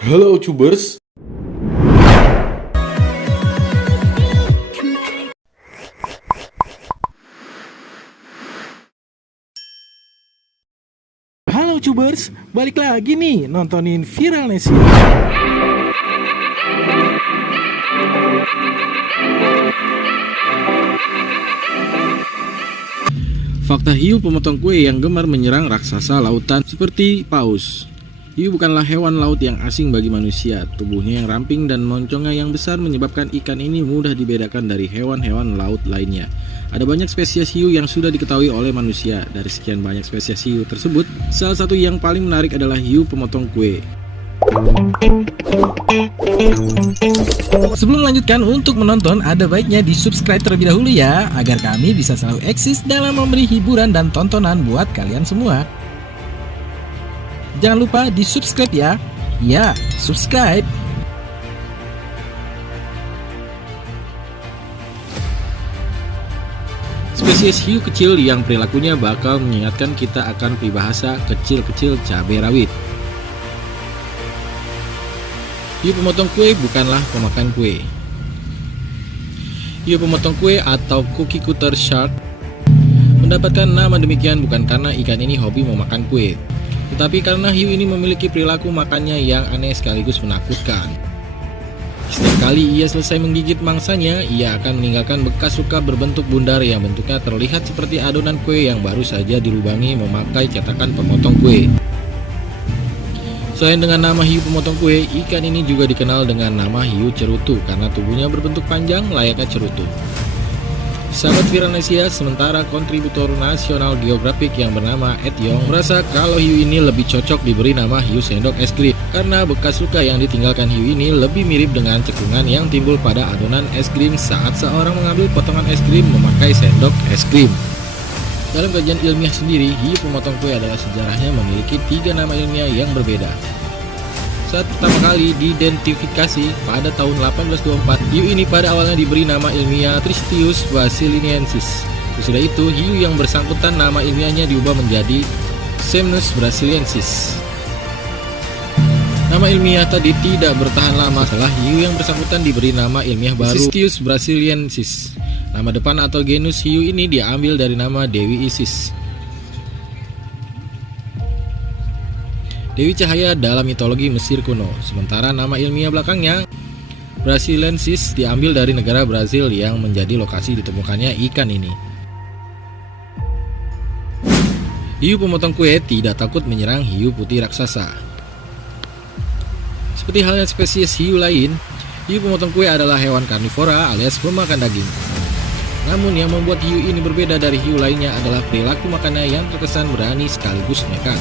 Halo Cubers, Halo Cubers, balik lagi nih nontonin Viral Nesia. Fakta hiu pemotong kue yang gemar menyerang raksasa lautan seperti paus. Hiu bukanlah hewan laut yang asing bagi manusia. Tubuhnya yang ramping dan moncongnya yang besar menyebabkan ikan ini mudah dibedakan dari hewan-hewan laut lainnya. Ada banyak spesies hiu yang sudah diketahui oleh manusia. Dari sekian banyak spesies hiu tersebut, salah satu yang paling menarik adalah hiu pemotong kue. Sebelum melanjutkan untuk menonton, ada baiknya di subscribe terlebih dahulu ya, agar kami bisa selalu eksis dalam memberi hiburan dan tontonan buat kalian semua. Jangan lupa di subscribe ya. Ya, subscribe. Spesies hiu kecil yang perilakunya bakal mengingatkan kita akan peribahasa kecil-kecil cabai rawit. Hiu pemotong kue bukanlah pemakan kue. Hiu pemotong kue atau cookie cutter shark mendapatkan nama demikian bukan karena ikan ini hobi memakan kue, tetapi karena hiu ini memiliki perilaku makannya yang aneh sekaligus menakutkan. Setiap kali ia selesai menggigit mangsanya, ia akan meninggalkan bekas luka berbentuk bundar yang bentuknya terlihat seperti adonan kue yang baru saja dilubangi memakai cetakan pemotong kue. Selain dengan nama hiu pemotong kue, ikan ini juga dikenal dengan nama hiu cerutu karena tubuhnya berbentuk panjang layaknya cerutu. Sahabat Viral Nesia, sementara kontributor nasional geografik yang bernama Ed Yong merasa kalau hiu ini lebih cocok diberi nama hiu sendok es krim karena bekas luka yang ditinggalkan hiu ini lebih mirip dengan cekungan yang timbul pada adonan es krim saat seorang mengambil potongan es krim memakai sendok es krim. Dalam kajian ilmiah sendiri, hiu pemotong kue adalah sejarahnya memiliki 3 nama ilmiah yang berbeda. Saat pertama kali diidentifikasi pada tahun 1824, hiu ini pada awalnya diberi nama ilmiah Tristius brasiliensis. Sesudah itu, hiu yang bersangkutan nama ilmiahnya diubah menjadi Semnus brasiliensis. Nama ilmiah tadi tidak bertahan lama setelah hiu yang bersangkutan diberi nama ilmiah baru Tristius brasiliensis. Nama depan atau genus hiu ini diambil dari nama Dewi Isis. Dewi Cahaya dalam mitologi Mesir kuno. Sementara nama ilmiah belakangnya Brasiliensis diambil dari negara Brazil yang menjadi lokasi ditemukannya ikan ini. Hiu pemotong kue tidak takut menyerang hiu putih raksasa. Seperti halnya spesies hiu lain, hiu pemotong kue adalah hewan karnivora alias pemakan daging. Namun yang membuat hiu ini berbeda dari hiu lainnya adalah perilaku makannya yang terkesan berani sekaligus nekat.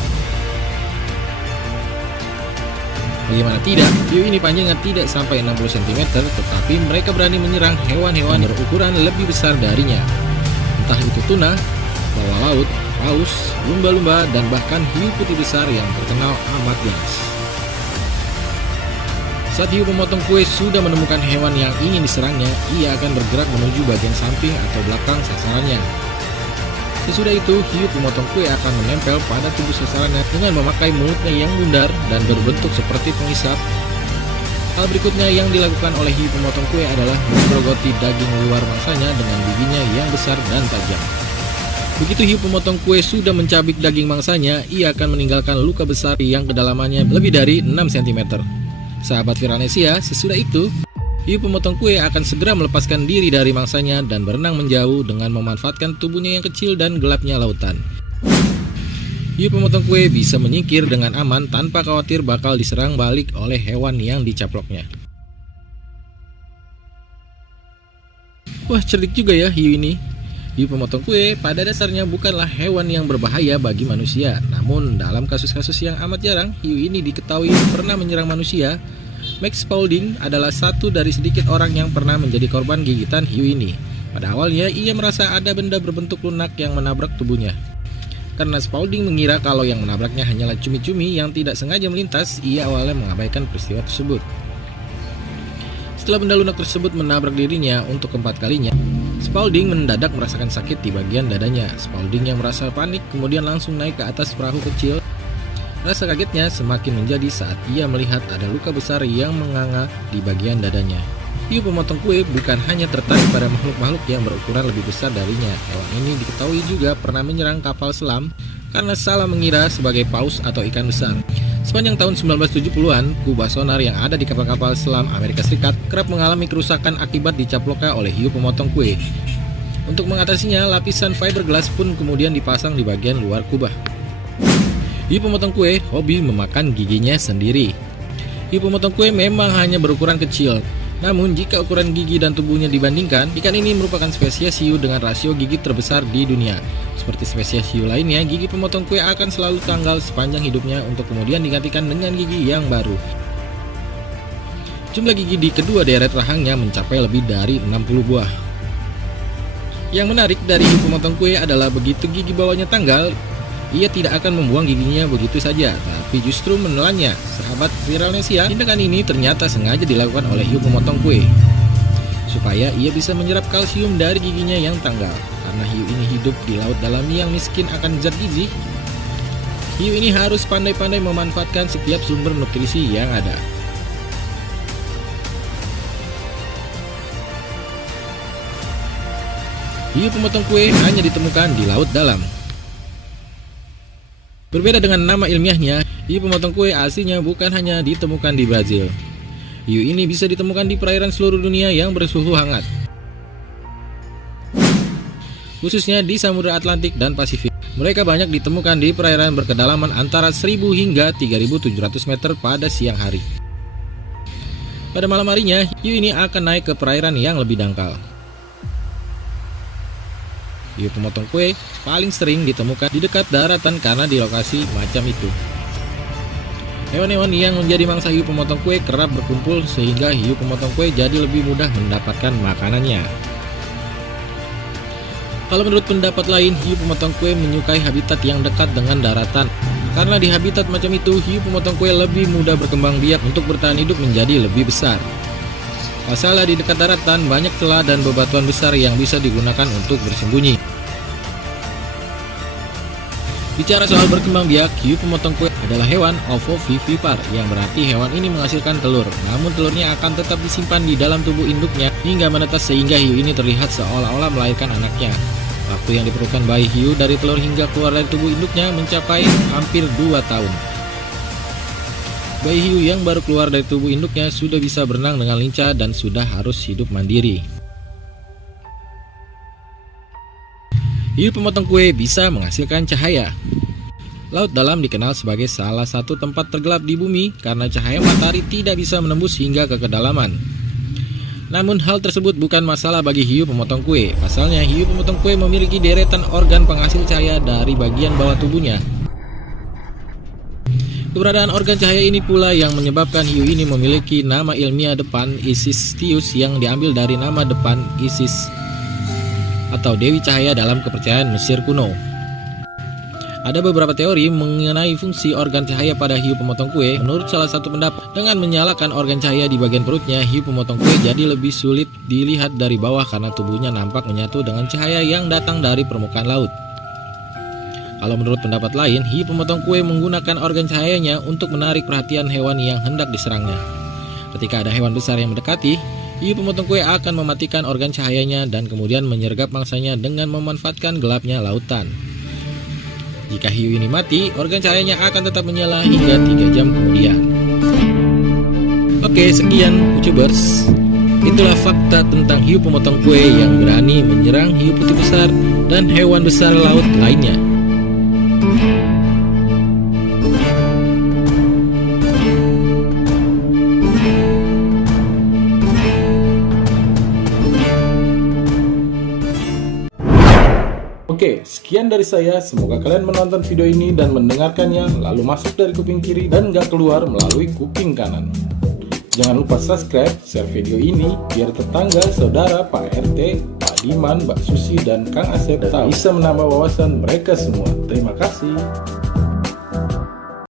Bagaimana tidak, hiu ini panjangnya tidak sampai 60 cm, tetapi mereka berani menyerang hewan-hewan berukuran lebih besar darinya. Entah itu tuna, bawah laut, paus, lumba-lumba, dan bahkan hiu putih besar yang terkenal amat ganas. Saat hiu pemotong kue sudah menemukan hewan yang ingin diserangnya, ia akan bergerak menuju bagian samping atau belakang sasarannya. Sesudah itu, hiu pemotong kue akan menempel pada tubuh sasarannya dengan memakai mulutnya yang bundar dan berbentuk seperti pengisap. Hal berikutnya yang dilakukan oleh hiu pemotong kue adalah menggerogoti daging luar mangsanya dengan giginya yang besar dan tajam. Begitu hiu pemotong kue sudah mencabik daging mangsanya, ia akan meninggalkan luka besar yang kedalamannya lebih dari 6 cm. Sahabat Viral Nesia, sesudah itu, hiu pemotong kue akan segera melepaskan diri dari mangsanya dan berenang menjauh dengan memanfaatkan tubuhnya yang kecil dan gelapnya lautan. Hiu pemotong kue bisa menyingkir dengan aman tanpa khawatir bakal diserang balik oleh hewan yang dicaploknya. Wah, cerdik juga ya hiu ini. Hiu pemotong kue pada dasarnya bukanlah hewan yang berbahaya bagi manusia. Namun dalam kasus-kasus yang amat jarang, hiu ini diketahui pernah menyerang manusia. Max Spaulding adalah satu dari sedikit orang yang pernah menjadi korban gigitan hiu ini. Pada awalnya ia merasa ada benda berbentuk lunak yang menabrak tubuhnya. Karena Spaulding mengira kalau yang menabraknya hanyalah cumi-cumi yang tidak sengaja melintas, ia awalnya mengabaikan peristiwa tersebut. Setelah benda lunak tersebut menabrak dirinya untuk keempat kalinya, Spaulding mendadak merasakan sakit di bagian dadanya. Spaulding yang merasa panik kemudian langsung naik ke atas perahu kecil Rasa kagetnya semakin menjadi saat ia melihat ada luka besar yang menganga di bagian dadanya. Hiu pemotong kue bukan hanya tertarik pada makhluk-makhluk yang berukuran lebih besar darinya. Hewan ini diketahui juga pernah menyerang kapal selam karena salah mengira sebagai paus atau ikan besar. Sepanjang tahun 1970-an, kubah sonar yang ada di kapal-kapal selam Amerika Serikat kerap mengalami kerusakan akibat dicaploknya oleh hiu pemotong kue. Untuk mengatasinya, lapisan fiberglass pun kemudian dipasang di bagian luar kubah. Hiu pemotong kue hobi memakan giginya sendiri. Hiu pemotong kue memang hanya berukuran kecil. Namun jika ukuran gigi dan tubuhnya dibandingkan, ikan ini merupakan spesies hiu dengan rasio gigi terbesar di dunia. Seperti spesies hiu lainnya, gigi pemotong kue akan selalu tanggal sepanjang hidupnya untuk kemudian digantikan dengan gigi yang baru. Jumlah gigi di kedua deret rahangnya mencapai lebih dari 60 buah. Yang menarik dari hiu pemotong kue adalah begitu gigi bawahnya tanggal, ia tidak akan membuang giginya begitu saja, tapi justru menelannya. Sahabat Viralnesia, tindakan ini ternyata sengaja dilakukan oleh hiu pemotong kue supaya ia bisa menyerap kalsium dari giginya yang tanggal. Karena hiu ini hidup di laut dalam yang miskin akan zat gizi, hiu ini harus pandai-pandai memanfaatkan setiap sumber nutrisi yang ada. Hiu pemotong kue hanya ditemukan di laut dalam. Berbeda dengan nama ilmiahnya, hiu pemotong kue aslinya bukan hanya ditemukan di Brazil. Hiu ini bisa ditemukan di perairan seluruh dunia yang bersuhu hangat, khususnya di Samudra Atlantik dan Pasifik. Mereka banyak ditemukan di perairan berkedalaman antara 1000 hingga 3700 meter pada siang hari. Pada malam harinya, hiu ini akan naik ke perairan yang lebih dangkal. Hiu pemotong kue paling sering ditemukan di dekat daratan karena di lokasi macam itu. Hewan-hewan yang menjadi mangsa hiu pemotong kue kerap berkumpul sehingga hiu pemotong kue jadi lebih mudah mendapatkan makanannya. Kalau menurut pendapat lain, hiu pemotong kue menyukai habitat yang dekat dengan daratan. Karena di habitat macam itu, hiu pemotong kue lebih mudah berkembang biak untuk bertahan hidup menjadi lebih besar. Pasalnya di dekat daratan banyak celah dan bebatuan besar yang bisa digunakan untuk bersembunyi. Bicara soal berkembang biak, hiu pemotong kue adalah hewan ovovivipar, yang berarti hewan ini menghasilkan telur. Namun telurnya akan tetap disimpan di dalam tubuh induknya hingga menetas sehingga hiu ini terlihat seolah-olah melahirkan anaknya. Waktu yang diperlukan bayi hiu dari telur hingga keluar dari tubuh induknya mencapai hampir 2 tahun. Bayi hiu yang baru keluar dari tubuh induknya sudah bisa berenang dengan lincah dan sudah harus hidup mandiri. Hiu pemotong kue bisa menghasilkan cahaya. Laut dalam dikenal sebagai salah satu tempat tergelap di bumi karena cahaya matahari tidak bisa menembus hingga ke kedalaman. Namun hal tersebut bukan masalah bagi hiu pemotong kue. Pasalnya hiu pemotong kue memiliki deretan organ penghasil cahaya dari bagian bawah tubuhnya. Keberadaan organ cahaya ini pula yang menyebabkan hiu ini memiliki nama ilmiah depan Isistius yang diambil dari nama depan Isis atau Dewi Cahaya dalam kepercayaan Mesir kuno. Ada beberapa teori mengenai fungsi organ cahaya pada hiu pemotong kue. Menurut salah satu pendapat, dengan menyalakan organ cahaya di bagian perutnya, hiu pemotong kue jadi lebih sulit dilihat dari bawah karena tubuhnya nampak menyatu dengan cahaya yang datang dari permukaan laut. Kalau menurut pendapat lain, hiu pemotong kue menggunakan organ cahayanya untuk menarik perhatian hewan yang hendak diserangnya. Ketika ada hewan besar yang mendekati, hiu pemotong kue akan mematikan organ cahayanya dan kemudian menyergap mangsanya dengan memanfaatkan gelapnya lautan. Jika hiu ini mati, organ cahayanya akan tetap menyala hingga 3 jam kemudian. Oke, sekian YouTubers. Itulah fakta tentang hiu pemotong kue yang berani menyerang hiu putih besar dan hewan besar laut lainnya. Oke, sekian dari saya. Semoga kalian menonton video ini dan mendengarkannya, lalu masuk dari kuping kiri dan gak keluar melalui kuping kanan. Jangan lupa subscribe, share video ini, biar tetangga, saudara, Pak RT, Pak Diman, Mbak Susi, dan Kang Asep tahu bisa menambah wawasan mereka semua. Terima kasih.